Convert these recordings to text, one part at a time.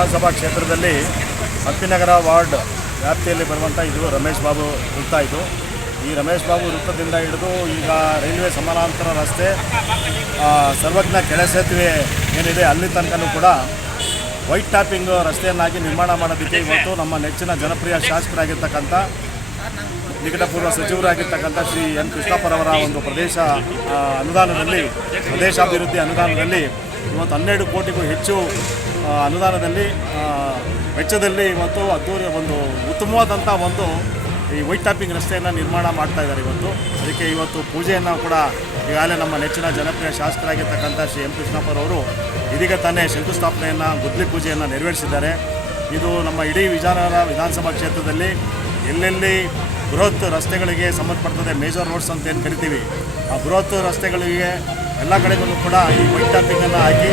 ವಿಧಾನಸಭಾ ಕ್ಷೇತ್ರದಲ್ಲಿ ಹಂಪಿನಗರ ವಾರ್ಡ್ ವ್ಯಾಪ್ತಿಯಲ್ಲಿ ಬರುವಂಥ ಇದು ರಮೇಶ್ ಬಾಬು ವೃತ್ತ. ಇದು ಈ ರಮೇಶ್ ಬಾಬು ವೃತ್ತದಿಂದ ಹಿಡಿದು ಈಗ ರೈಲ್ವೆ ಸಮಾನಾಂತರ ರಸ್ತೆ, ಸರ್ವಜ್ಞ ಕೆಳ ಸೇತುವೆ ಏನಿದೆ ಅಲ್ಲಿ ತನಕನೂ ಕೂಡ ವೈಟ್ ಟಾಪಿಂಗ್ ರಸ್ತೆಯನ್ನಾಗಿ ನಿರ್ಮಾಣ ಮಾಡೋದಕ್ಕೆ ಇವತ್ತು ನಮ್ಮ ನೆಚ್ಚಿನ ಜನಪ್ರಿಯ ಶಾಸಕರಾಗಿರ್ತಕ್ಕಂಥ ನಿಕಟಪೂರ್ವ ಸಚಿವರಾಗಿರ್ತಕ್ಕಂಥ ಶ್ರೀ ಎನ್ ಕೃಷ್ಣಪ್ಪರವರ ಒಂದು ಅನುದಾನದಲ್ಲಿ, ಪ್ರದೇಶಾಭಿವೃದ್ಧಿ ಅನುದಾನದಲ್ಲಿ ಇವತ್ತು 12 ಕೋಟಿಗೂ ಹೆಚ್ಚು ಅನುದಾನದಲ್ಲಿ ವೆಚ್ಚದಲ್ಲಿ ಇವತ್ತು ಅದ್ದೂರಿ ಒಂದು ಉತ್ತಮವಾದಂಥ ಒಂದು ಈ ವೈಟ್ ಟಾಪಿಂಗ್ ರಸ್ತೆಯನ್ನು ನಿರ್ಮಾಣ ಮಾಡ್ತಾ ಇದ್ದಾರೆ. ಅದಕ್ಕೆ ಇವತ್ತು ಪೂಜೆಯನ್ನು ಕೂಡ ಈಗಾಗಲೇ ನಮ್ಮ ನೆಚ್ಚಿನ ಜನಪ್ರಿಯ ಶಾಸಕರಾಗಿರ್ತಕ್ಕಂಥ ಶ್ರೀ ಎಂ ಕೃಷ್ಣಪ್ಪರವರು ಇದೀಗ ತಾನೇ ಶಂಕುಸ್ಥಾಪನೆಯನ್ನು, ಗುದ್ದಲಿ ಪೂಜೆಯನ್ನು ನೆರವೇರಿಸಿದ್ದಾರೆ. ಇದು ನಮ್ಮ ಇಡೀ ವಿಧಾನಸಭಾ ಕ್ಷೇತ್ರದಲ್ಲಿ ಎಲ್ಲೆಲ್ಲಿ ಬೃಹತ್ ರಸ್ತೆಗಳಿಗೆ ಸಂಬಂಧಪಡ್ತದೆ, ಮೇಜರ್ ರೋಡ್ಸ್ ಅಂತ ಏನು ಕರಿತೀವಿ, ಆ ಬೃಹತ್ ರಸ್ತೆಗಳಿಗೆ ಎಲ್ಲ ಕಡೆಗೂ ಕೂಡ ಈ ವೈಟ್ ಟಾಪಿಂಗನ್ನು ಹಾಕಿ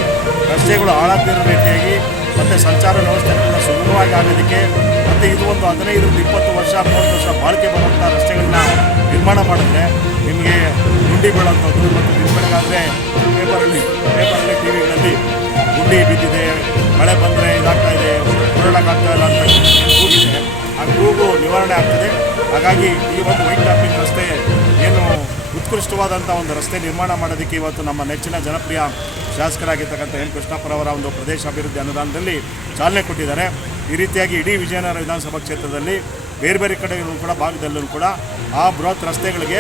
ರಸ್ತೆಗಳು ಹಾಳಾಗ್ತಿರೋ ರೀತಿಯಾಗಿ ಮತ್ತು ಸಂಚಾರ ವ್ಯವಸ್ಥೆ ಕೂಡ ಸುಗಮವಾಗಿ ಆಗೋದಕ್ಕೆ, ಮತ್ತು ಇದು ಒಂದು 15ರಿಂದ 20 ವರ್ಷ 30 ವರ್ಷ ಬಾಳಿಕೆ ಬರುವಂಥ ರಸ್ತೆಗಳನ್ನ ನಿರ್ಮಾಣ ಮಾಡಿದ್ರೆ ನಿಮಗೆ ಗುಂಡಿ ಬೀಳೋಂಥದ್ದು, ಮತ್ತು ನಿಮ್ಮ ಕಡೆಗಾದರೆ ಪೇಪರಲ್ಲಿ ಟಿ ವಿಗಳಲ್ಲಿ ಗುಂಡಿ ಬಿದ್ದಿದೆ, ಮಳೆ ಬಂದರೆ ಇದಾಗ್ತಾ ಇದೆ, ಓಡಾಡೋಕ್ಕಾಗ್ತಾ ಇಲ್ಲ ಅಂತ ಕೂಗಿದೆ, ಆ ಕೂಗು ನಿವಾರಣೆ ಆಗ್ತದೆ. ಹಾಗಾಗಿ ಈ ಒಂದು ವೈಟ್ ಟಾಪಿಂಗ್ ರಸ್ತೆ ಏನು ಉತ್ಕೃಷ್ಟವಾದಂಥ ಒಂದು ರಸ್ತೆ ನಿರ್ಮಾಣ ಮಾಡೋದಕ್ಕೆ ಇವತ್ತು ನಮ್ಮ ನೆಚ್ಚಿನ ಜನಪ್ರಿಯ ಶಾಸಕರಾಗಿರ್ತಕ್ಕಂಥ ಎನ್ ಕೃಷ್ಣಪ್ಪರವರ ಒಂದು ಪ್ರದೇಶಾಭಿವೃದ್ಧಿ ಅನುದಾನದಲ್ಲಿ ಚಾಲನೆ ಕೊಟ್ಟಿದ್ದಾರೆ. ಈ ರೀತಿಯಾಗಿ ಇಡೀ ವಿಜಯನಗರ ವಿಧಾನಸಭಾ ಕ್ಷೇತ್ರದಲ್ಲಿ ಬೇರೆ ಬೇರೆ ಕಡೆಗಳು ಕೂಡ ಭಾಗದಲ್ಲೂ ಕೂಡ ಆ ಬೃಹತ್ ರಸ್ತೆಗಳಿಗೆ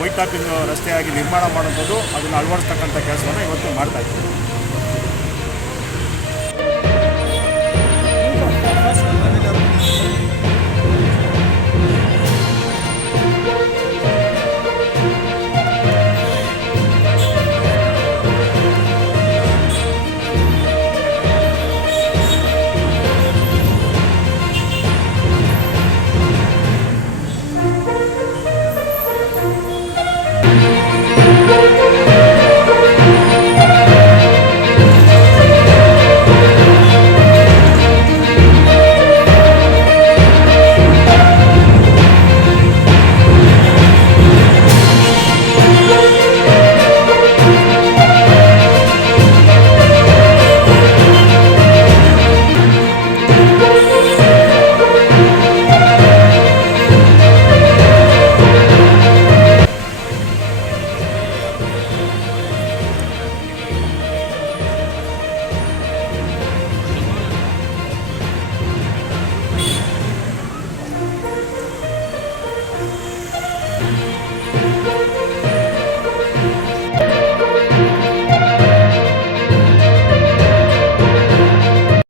ವೈಟ್ ಟಾಪಿಂಗ್ ರಸ್ತೆಯಾಗಿ ನಿರ್ಮಾಣ ಮಾಡುವಂಥದ್ದು, ಅದನ್ನು ಅಳವಡಿಸ್ತಕ್ಕಂಥ ಕೆಲಸವನ್ನು ಇವತ್ತು ಮಾಡ್ತಾ ಇದ್ದೀವಿ.